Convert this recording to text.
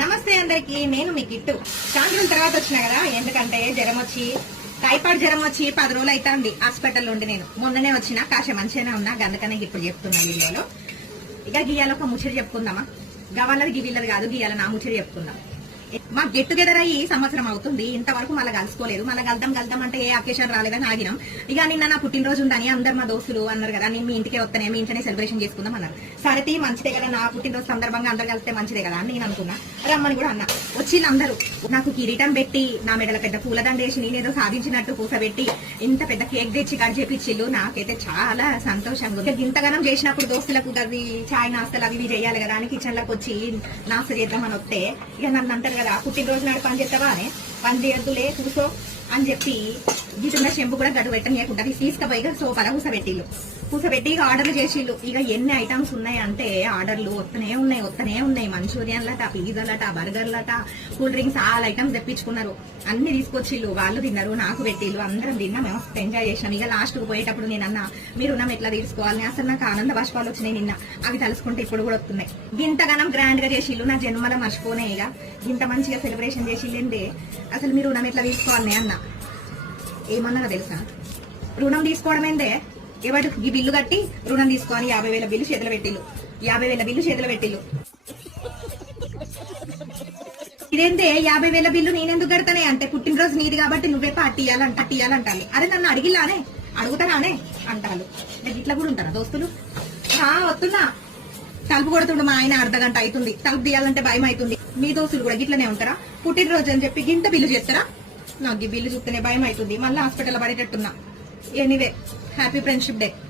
నమస్తే అందరికి, నేను మీ కిట్టు. సాయంత్రం తర్వాత వచ్చినా కదా, ఎందుకంటే జ్వరం వచ్చి టైఫాయిడ్ జ్వరం వచ్చి 10 రోజులు అవుతుంది హాస్పిటల్ ఉండి. నేను మొన్ననే వచ్చిన, కాశ మంచిగానే ఉన్నా, గందుకనే ఇప్పుడు చెప్తున్నా వీడియోలో. ఇక గీయాల ఒక ముచ్చట చెప్పుకుందామా? గవాళ్ళది గివిల్లది కాదు, గీయాల నా ముచ్చట చెప్పుకుందాం. మా గెట్ టుగెదర్ అయ్యి సంవత్సరం అవుతుంది, ఇంతవరకు మళ్ళీ కలుసుకోలేదు. మళ్ళీ కలుద్దాం అంటే ఏ అకేషన్ రాలేదని ఆగినాం. ఇక నిన్న నా పుట్టినరోజు ఉందని అందరు మా దోస్తులు అన్నారు కదా, నేను మీ ఇంటికే వస్తానే, మీ ఇంట్లోనే సెలబ్రేషన్ చేసుకుందాం అన్నారు. సరే మంచిదే కదా, నా పుట్టినరోజు సందర్భంగా అందరు కలిస్తే మంచిదే కదా అని నేను అనుకున్నా. రమ్మని కూడా అన్నా. వచ్చిందందరూ నాకు కిరీటం పెట్టి, నా మెడల పెద్ద పూలదండ వేసి, నేనేదో సాధించినట్టు పూసబెట్టి, ఇంత పెద్ద కేక్ తెచ్చి కట్ చేపించిల్లు. నాకైతే చాలా సంతోషంగా ఉంది. ఇంతగానం చేసినప్పుడు దోస్తులకు అది చాయ్ నాస్తలు అవి చేయాలి కదా అని కిచెన్ లోకి వచ్చి నాస్త చేద్దామని వస్తే, ఇక నన్ను అంటారు కదా, పుట్టినరోజు నాడు పని చేస్తావా అని, పని చేయొద్దులే కూర్చో అని చెప్పి గిటున్న చెంపు కూడా గడ్డు పెట్టనీయకుండా తీసుకుపోయి సోఫాలో కూసబెట్టి ఇక ఆర్డర్లు చేసిళ్ళు. ఇక ఎన్ని ఐటమ్స్ ఉన్నాయంటే ఆర్డర్లు వస్తూనే ఉన్నాయి. మంచూరియన్లట, పిజ్జాలట, బర్గర్లట, కూల్ డ్రింక్స్, ఆల్ ఐటమ్స్ తెప్పించుకున్నారు. అన్ని తీసుకొచ్చిళ్ళు. వాళ్ళు తిన్నారు, నాకు పెట్టిళ్ళు, అందరం తిన్నాం, మస్తు ఎంజాయ్ చేసాం. ఇక లాస్ట్ కు పోయేటప్పుడు నేను అన్నా, మీరు రుణం ఎట్లా తీసుకోవాలని. అసలు నాకు ఆనంద బాష్పాలు వచ్చినాయి నిన్న, అవి తలుసుకుంటే ఇప్పుడు కూడా వస్తున్నాయి. ఇంతగానం గ్రాండ్ గా చేసిళ్ళు, నా జన్మలో మర్చిపోనే. ఇక ఇంత మంచిగా సెలబ్రేషన్ చేసిళ్ళంటే అసలు మీరు రుణం ఎట్లా తీసుకోవాలని అన్న. ఏమన్నా తెలుసా, రుణం తీసుకోవడం ఏందే, ఎవరు ఈ బిల్లు కట్టి రుణం తీసుకోవాలి, 50,000 బిల్లు చేతులు పెట్టిల్లు, 50,000 బిల్లు చేతులు పెట్టిల్లు. ఇదేంటే 50,000 బిల్లు నేనెందుకు కడతానే అంటే, పుట్టినరోజు నీది కాబట్టి నువ్వే పార్టీ ఇయ్యాలంటాను. అరే నన్ను అడిగిలానే, అడుగుతానానే అంటారు. ఇట్లా కూడా ఉంటారా దోస్తులు? వస్తున్నా, తలుపు కొడుతుండు మా ఆయన, అర్ధగంట అవుతుంది, తలుపు తీయాలంటే భయం అవుతుంది. మీ దోస్తులు కూడా గిట్లనే ఉంటారా? పుట్టినరోజు అని చెప్పి గింత బిల్లు చేస్తారా? నాకు ఈ బిల్లు చూస్తేనే భయం అవుతుంది, మళ్ళీ హాస్పిటల్ పడేటట్టున్నా. Anyway, happy friendship day.